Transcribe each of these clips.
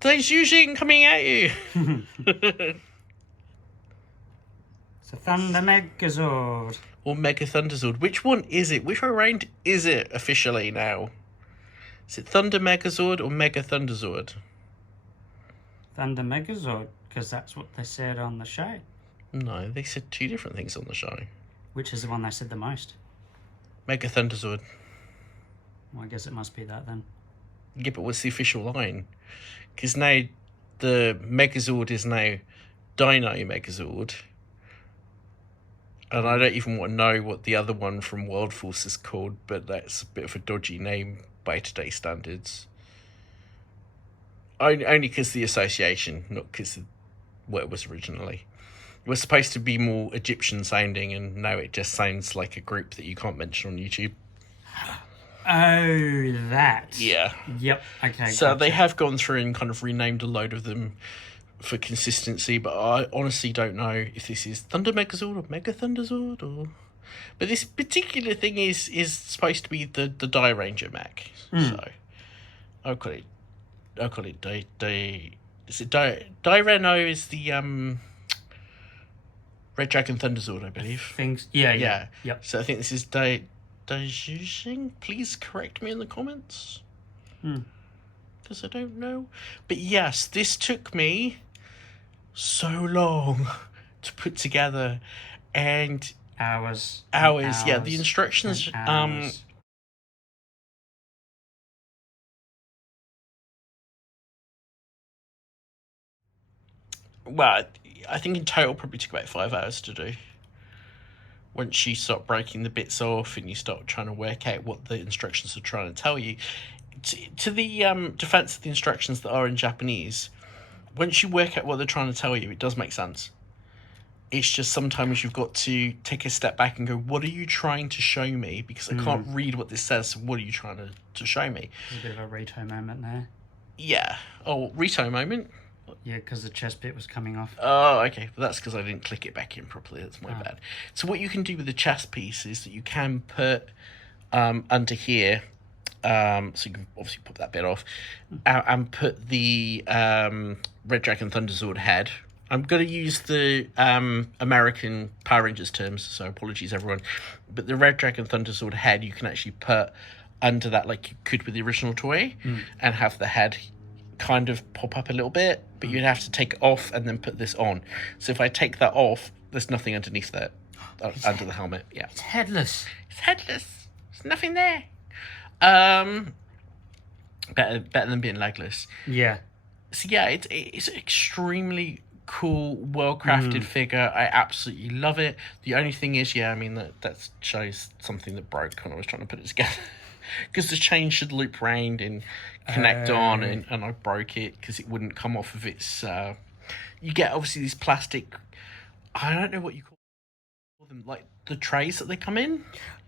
Daijujin coming at you. It's a Thunder Megazord. Or Mega Thunderzord. Which one is it? Which variant is it officially now? Is it Thunder Megazord or Mega Thunderzord? Thunder Megazord, because that's what they said on the show. No, they said two different things on the show. Which is the one they said the most? Mega Thunderzord. Well, I guess it must be that then. Yeah, but what's the official line? Because now the Megazord is now Dino Megazord. And I don't even want to know what the other one from World Force is called, but that's a bit of a dodgy name by today's standards. Only because the association, not because of what it was originally. It was supposed to be more Egyptian sounding, and now it just sounds like a group that you can't mention on YouTube. Oh, that. Yeah. Yep, okay. So gotcha. they have gone through and kind of renamed a load of them for consistency, but I honestly don't know if this is Thunder Megazord or Mega Thunderzord or... But this particular thing is supposed to be the Dairen mech. So I'll call it is it Dairen is the Red Dragon Thunderzord, I believe. Yeah. Yep. So I think this is Daijujin. Please correct me in the comments. Because I don't know. But yes, this took me so long to put together, and Hours. Yeah, the instructions well, I think in total probably took about 5 hours to do. Once you start breaking the bits off and you start trying to work out what the instructions are trying to tell you, to the defense of the instructions that are in Japanese, once you work out what they're trying to tell you, it does make sense. It's just sometimes you've got to take a step back and go, what are you trying to show me? Because I can't read what this says, so what are you trying to show me? There's a bit of a Rito moment there. Yeah. Oh, Rito moment? Yeah, because the chest bit was coming off. Oh, okay. Well, that's because I didn't click it back in properly. That's my bad. So what you can do with the chest piece is that you can put under here, so you can obviously pop that bit off, and put the Red Dragon Thunderzord head. I'm going to use the American Power Rangers terms, so apologies everyone. But the Red Dragon Thunderzord head you can actually put under that like you could with the original toy, and have the head kind of pop up a little bit, but you'd have to take it off and then put this on. So if I take that off, there's nothing underneath that, under the helmet. Yeah, It's headless. There's nothing there. Better than being legless. Yeah. So yeah, it's an extremely cool, well-crafted figure. I absolutely love it. The only thing is, yeah, I mean, that shows something that broke when I was trying to put it together. Because the chain should loop round and connect on, and I broke it because it wouldn't come off of its... you get, obviously, these plastic... I don't know what you call them, like the trays that they come in.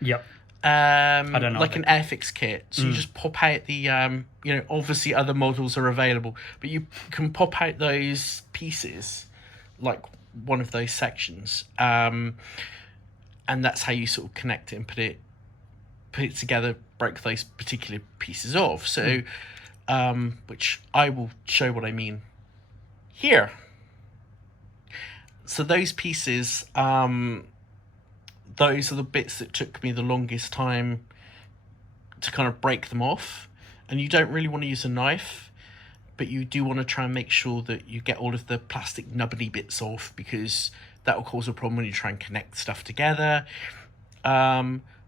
Yep. I don't know. Like an Airfix kit. So you just pop out the... obviously other models are available, but you can pop out those pieces, like one of those sections. And that's how you sort of connect it and put it together, break those particular pieces off. So, which I will show what I mean here. So those pieces, those are the bits that took me the longest time to kind of break them off. And you don't really want to use a knife, but you do want to try and make sure that you get all of the plastic nubbly bits off, because that will cause a problem when you try and connect stuff together.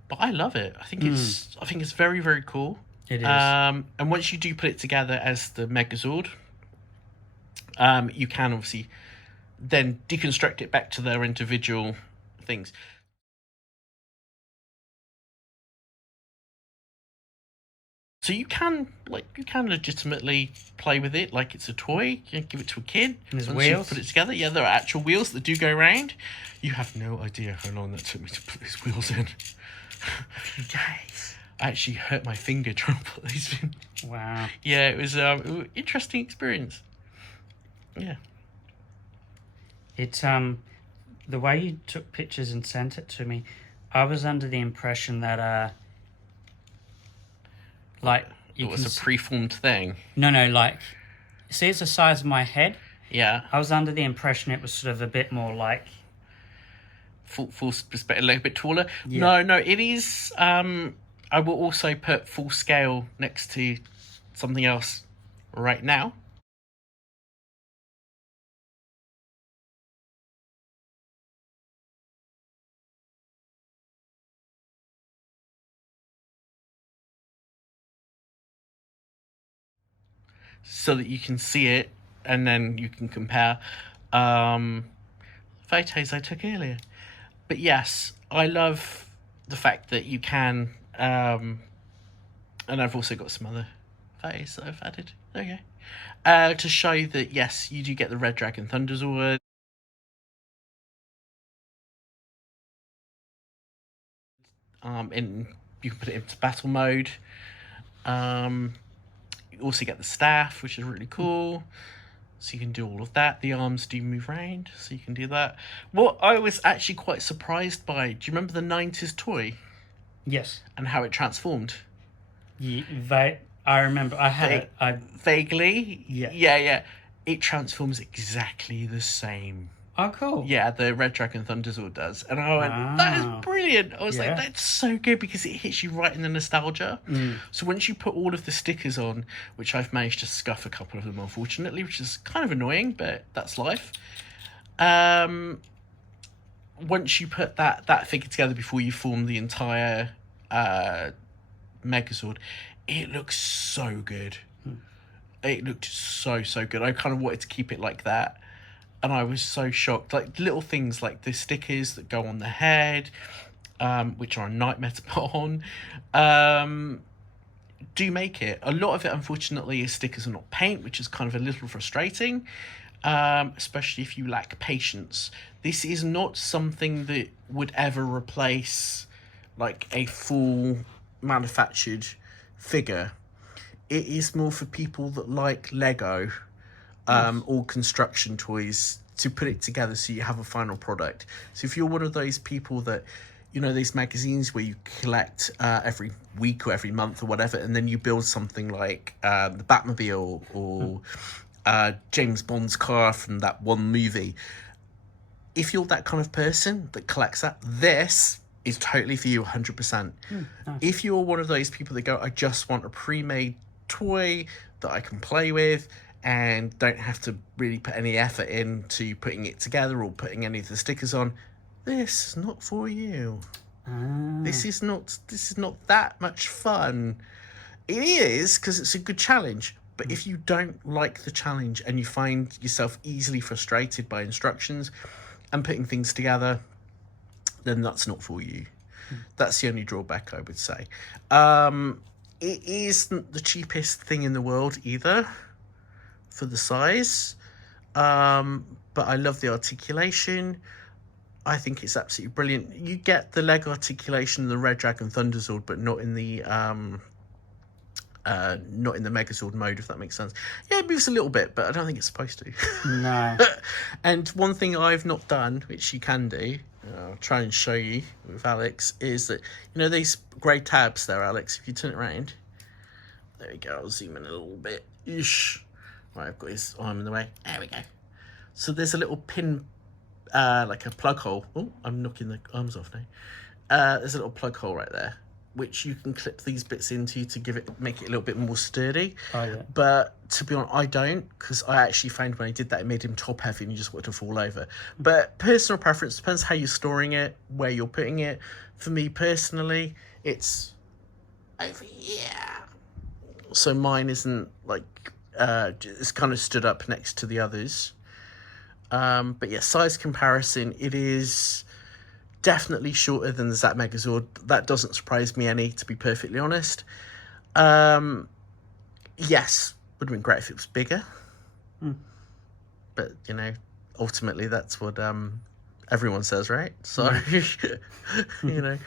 But I love it. I think it's very, very cool. It is. And once you do put it together as the Megazord, you can obviously then deconstruct it back to their individual things. So you can legitimately play with it like it's a toy. You give it to a kid. And there's once wheels. you put it together. Yeah, there are actual wheels that do go around. You have no idea how long that took me to put these wheels in. Guys. I actually hurt my finger trying to put these in. Wow. Yeah, it was an interesting experience. Yeah. It's the way you took pictures and sent it to me, I was under the impression that like it was a preformed thing. No, like See, it's the size of my head. Yeah. I was under the impression it was sort of a bit more like... Full perspective, a little bit taller. Yeah. No, it is. I will also put full scale next to something else right now. So that you can see it, and then you can compare photos I took earlier. But yes, I love the fact that you can, and I've also got some other photos that I've added. Okay, to show that yes, you do get the Red Dragon Thunderzord. In you can put it into battle mode. You also get the staff, which is really cool. So you can do all of that. The arms do move around, so you can do that. What I was actually quite surprised by, do you remember the 90s toy? Yes. And how it transformed? I remember. I had it. Vaguely? Yeah. Yeah. It transforms exactly the same. Oh, cool. Yeah, the Red Dragon Thunderzord does. And I went, that is brilliant. I was like, that's so good because it hits you right in the nostalgia. So once you put all of the stickers on, which I've managed to scuff a couple of them, unfortunately, which is kind of annoying, but that's life. Once you put that figure together before you form the entire Megazord, it looks so good. It looked so good. I kind of wanted to keep it like that. And I was so shocked. Like little things like the stickers that go on the head, which are a nightmare to put on, do make it. A lot of it, unfortunately, is stickers and not paint, which is kind of a little frustrating, especially if you lack patience. This is not something that would ever replace like a full manufactured figure. It is more for people that like Lego. Or construction toys to put it together so you have a final product. So if you're one of those people that, you know, these magazines where you collect every week or every month or whatever, and then you build something like the Batmobile or James Bond's car from that one movie. If you're that kind of person that collects that, this is totally for you 100%. Nice. If you're one of those people that go, I just want a pre-made toy that I can play with, and don't have to really put any effort into putting it together or putting any of the stickers on, this is not for you. This is not that much fun. It is, because it's a good challenge, but if you don't like the challenge and you find yourself easily frustrated by instructions and putting things together, then that's not for you. That's the only drawback, I would say. It isn't the cheapest thing in the world either, for the size, but I love the articulation. I think it's absolutely brilliant. You get the leg articulation in the Red Dragon Thunderzord, but not in the Megazord mode, if that makes sense. Yeah, it moves a little bit, but I don't think it's supposed to. No. And one thing I've not done, which you can do, I'll try and show you with Alex, is that, you know, these grey tabs there, Alex, if you turn it around, there we go, I'll zoom in a little bit. Ish. Right, I've got his arm in the way. There we go. So there's a little pin, like a plug hole. Oh, I'm knocking the arms off now. There's a little plug hole right there, which you can clip these bits into to make it a little bit more sturdy. Oh, yeah. But to be honest, I don't, because I actually found when I did that, it made him top heavy and you just wanted to fall over. But personal preference, depends how you're storing it, where you're putting it. For me personally, it's over here. So mine isn't like, it's kind of stood up next to the others. But yeah, size comparison, it is definitely shorter than the Zap Megazord. That doesn't surprise me any, to be perfectly honest. Yes, would have been great if it was bigger. But, you know, ultimately that's what everyone says, right? So, you know.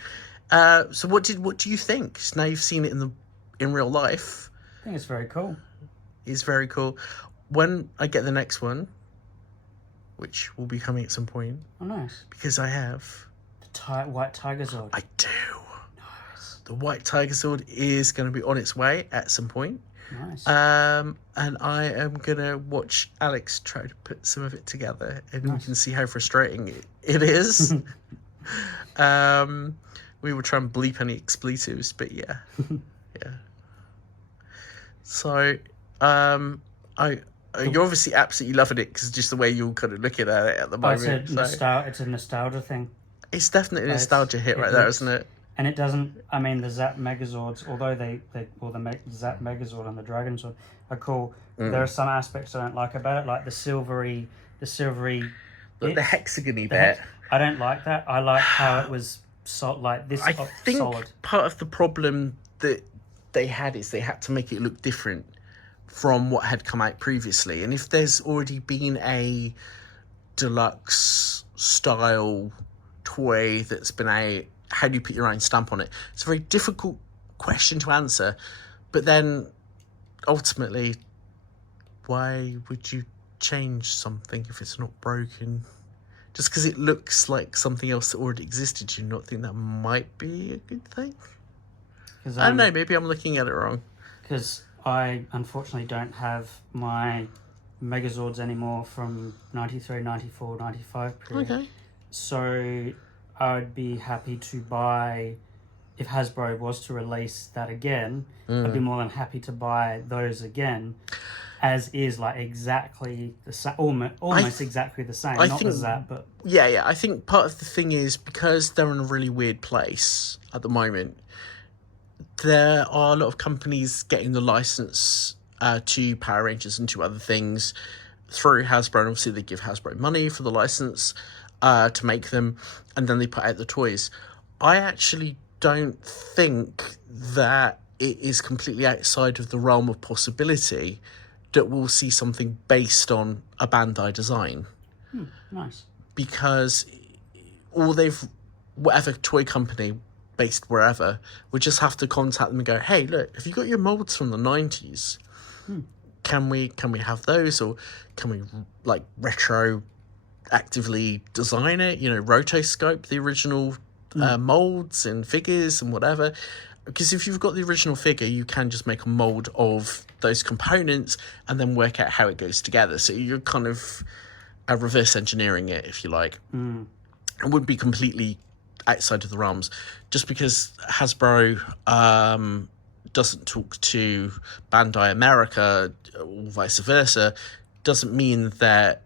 So what do you think? So now you've seen it in real life. I think it's very cool. It's very cool. When I get the next one, which will be coming at some point. Oh, nice. Because I have... the white Tigerzord. I do. Nice. the white Tigerzord is going to be on its way at some point. Nice. And I am going to watch Alex try to put some of it together, and Nice. you can see how frustrating it is. We will try and bleep any expletives, but yeah. Yeah. So, you're obviously absolutely loving it because just the way you're kind of looking at it at the moment. It's a nostalgia thing. It's definitely a nostalgia hit right there, isn't it? And it doesn't. I mean, the Zap Megazords, although Zap Megazord and the Dragon Sword are cool. There are some aspects I don't like about it, like the silvery. Like the hexagony bit. I don't like that. I like how it was this. I think solid. Part of the problem that they had is they had to make it look different from what had come out previously. And if there's already been a deluxe style toy that's been out, how do you put your own stamp on it? It's a very difficult question to answer. But then ultimately, why would you change something if it's not broken? Just because it looks like something else that already existed, do you not think that might be a good thing? I don't know, maybe I'm looking at it wrong. Because I unfortunately don't have my Megazords anymore from 93, 94, 95 period. Okay. So I would be happy to buy, if Hasbro was to release that again, I'd be more than happy to buy those again, as is, like exactly the same, almost exactly the same. Not as that, but yeah. I think part of the thing is because they're in a really weird place at the moment. There are a lot of companies getting the license to Power Rangers and to other things through Hasbro. And obviously, they give Hasbro money for the license to make them, and then they put out the toys. I actually don't think that it is completely outside of the realm of possibility that we'll see something based on a Bandai design. Nice. Because whatever toy company based wherever, would just have to contact them and go, hey, look, have you got your molds from the 90s? Can we have those? Or can we like retro actively design it, rotoscope the original molds and figures and whatever? Because if you've got the original figure, you can just make a mold of those components and then work out how it goes together. So you're kind of reverse engineering it, if you like. It would be completely outside of the realms. Just because Hasbro doesn't talk to Bandai America or vice versa doesn't mean that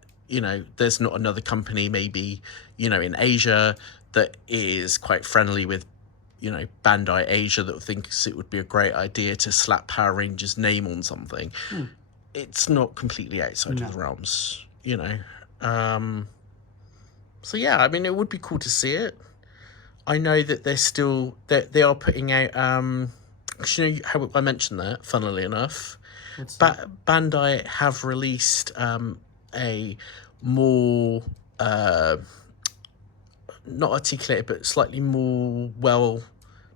there's not another company maybe in Asia that is quite friendly with Bandai Asia that thinks it would be a great idea to slap Power Rangers name on something. It's not completely outside of the realms, so yeah, I mean, it would be cool to see it. I know that they are putting out how I mentioned that, funnily enough, Bandai have released a more not articulated but slightly more well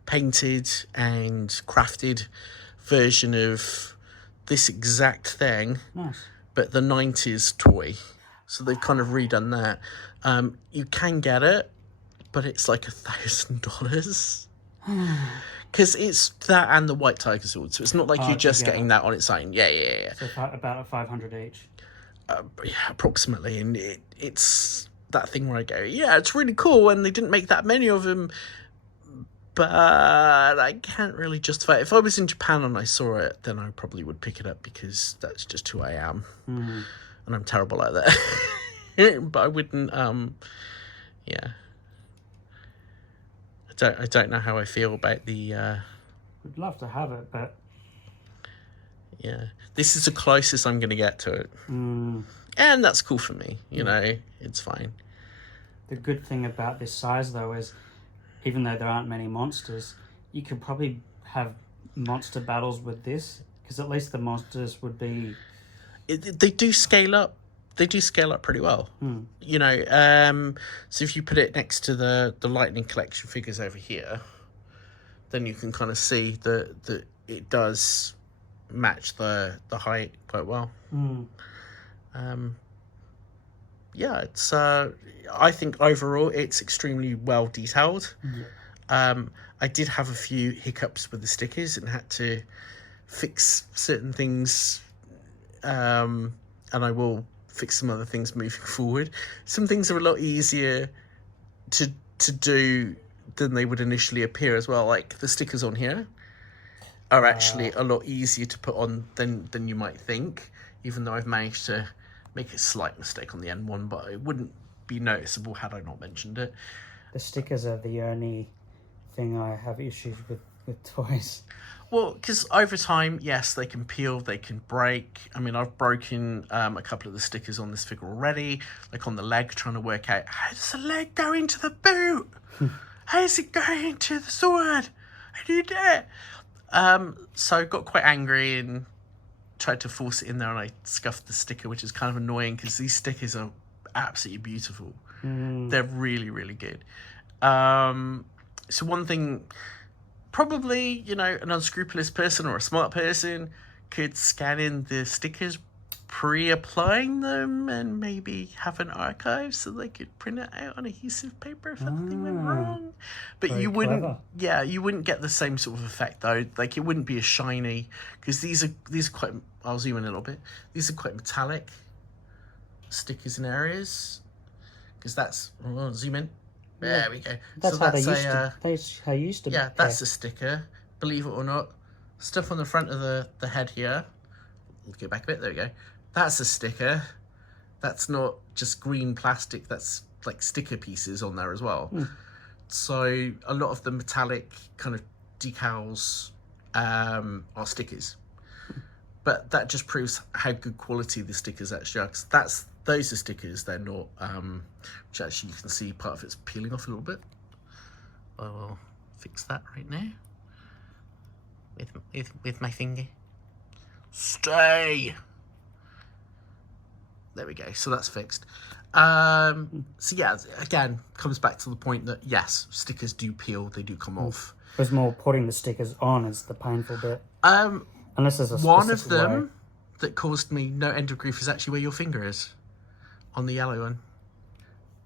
painted and crafted version of this exact thing. Nice. But the 90s toy. So they've kind of redone that. You can get it, but it's like $1,000. Because it's that and the white Tigerzord. So it's not like you're just getting that on its own. Yeah. So about 500 each. Yeah, approximately. And it's that thing where I go, yeah, it's really cool, and they didn't make that many of them, but I can't really justify it. If I was in Japan and I saw it, then I probably would pick it up because that's just who I am. And I'm terrible at that. But I wouldn't, yeah. I don't know how I feel about the... Would love to have it, but... Yeah. This is the closest I'm going to get to it. And that's cool for me, you know, it's fine. The good thing about this size, though, is even though there aren't many monsters, you could probably have monster battles with this, because at least the monsters would be... They do scale up. They do scale up pretty well. You know, so if you put it next to the Lightning Collection figures over here, then you can kind of see that it does match the height quite well. Yeah, it's I think overall it's extremely well detailed. I did have a few hiccups with the stickers and had to fix certain things, and I will fix some other things moving forward. Some things are a lot easier to do than they would initially appear as well. Like the stickers on here are actually a lot easier to put on than you might think, even though I've managed to make a slight mistake on the end one, but it wouldn't be noticeable had I not mentioned it. The stickers are the only thing I have issues with toys. Well, because over time, yes, they can peel, they can break. I mean, I've broken a couple of the stickers on this figure already, like on the leg, trying to work out, how does the leg go into the boot? How does it go into the sword? How do you do it? So I got quite angry and tried to force it in there, and I scuffed the sticker, which is kind of annoying because these stickers are absolutely beautiful. They're really, really good. So one thing, probably, you know, an unscrupulous person or a smart person could scan in the stickers pre-applying them and maybe have an archive so they could print it out on adhesive paper if anything went wrong. But you wouldn't, clever. You wouldn't get the same sort of effect though. Like it wouldn't be as shiny because these are quite, I'll zoom in a little bit. These are quite metallic stickers in areas because that's, I'll zoom in. There we go. That's so how they used to. Yeah, that's a sticker. Believe it or not, stuff on the front of the head here. We'll go back a bit. There we go. That's a sticker. That's not just green plastic. That's like sticker pieces on there as well. So a lot of the metallic kind of decals are stickers. But that just proves how good quality the stickers actually are. 'Cause those are stickers. They're not. Which actually you can see part of it's peeling off a little bit. I will fix that right now with my finger. Stay. There we go. So that's fixed. So yeah, again, comes back to the point that yes, stickers do peel. They do come off. It was more putting the stickers on is the painful bit. Unless there's a one of them way. that caused me no end of grief is actually where your finger is on the yellow one.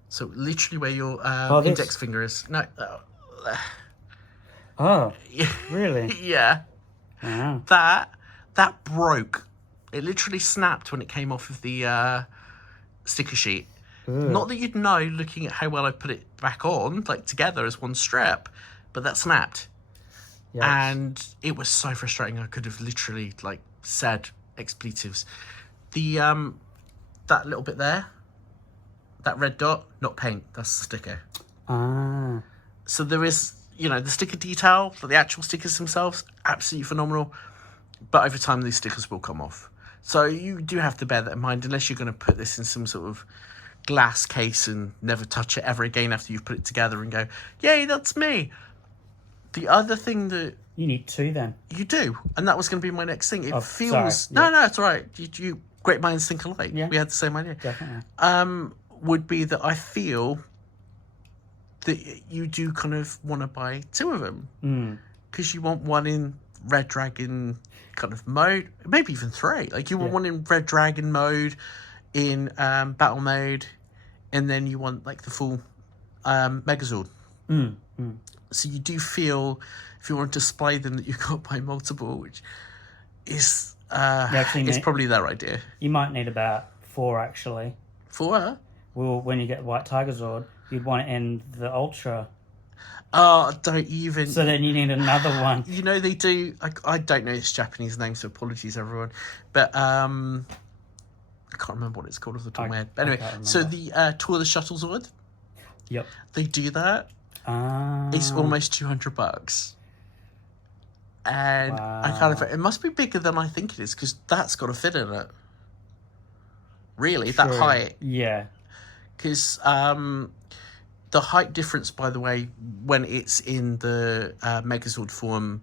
So literally where your index finger is. No. Oh, really? Yeah. Wow. That broke. It literally snapped when it came off of the sticker sheet. Ugh. Not that you'd know looking at how well I put it back on, like together as one strip, but that snapped. Yikes. And it was so frustrating. I could have literally like said expletives. The that little bit there, that red dot, not paint, that's the sticker. So there is, you know, the sticker detail, the actual stickers themselves, absolutely phenomenal. But over time, these stickers will come off. So you do have to bear that in mind, unless you're going to put this in some sort of glass case and never touch it ever again after you've put it together and go, yay, that's me. The other thing that... You need two then. You do. And that was going to be my next thing. It feels... Sorry. No, it's all right. You great minds think alike. Yeah. We had the same idea. Definitely. Would be that I feel that you do kind of want to buy two of them. Because you want one in Red Dragon kind of mode, maybe even three. Like you want one in Red Dragon mode, in battle mode, and then you want like the full Megazord. So you do feel, if you want to display them, that you've got to buy multiple, which is probably their idea. You might need about 4 actually. 4? Well, when you get White Tigerzord, you'd want it in the Ultra. Oh, don't even. So then you need another one. You know, they do. I don't know its Japanese name, so apologies, everyone. But I can't remember what it's called off the top of my head. But anyway, so the Tour the Shuttlezord. Yep. They do that. It's almost $200. And I kind of, it must be bigger than I think it is, because that's got to fit in it. Really, that height. Yeah. Because the height difference, by the way, when it's in the Megazord form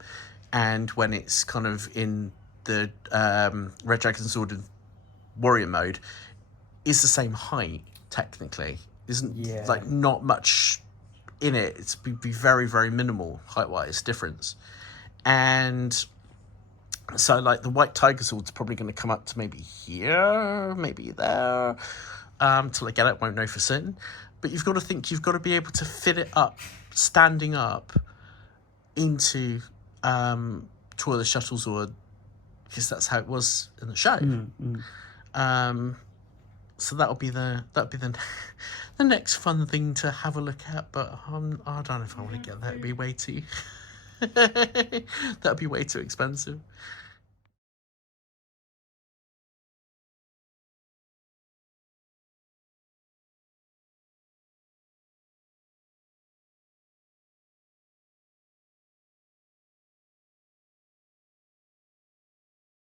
and when it's kind of in the Red Dragon Sword and Warrior mode, is the same height, technically. Isn't like not much in it. It's be very, very minimal height-wise difference. And so like the White Tigerzord's probably going to come up to maybe here, maybe there. Till I won't know for certain. But you've got to think, you've got to be able to fit it up, standing up, into Tour the Shuttlezord, because that's how it was in the show. So that'll be the the next fun thing to have a look at. But I don't know if I want to get that. It'd be way too that'd be way too expensive.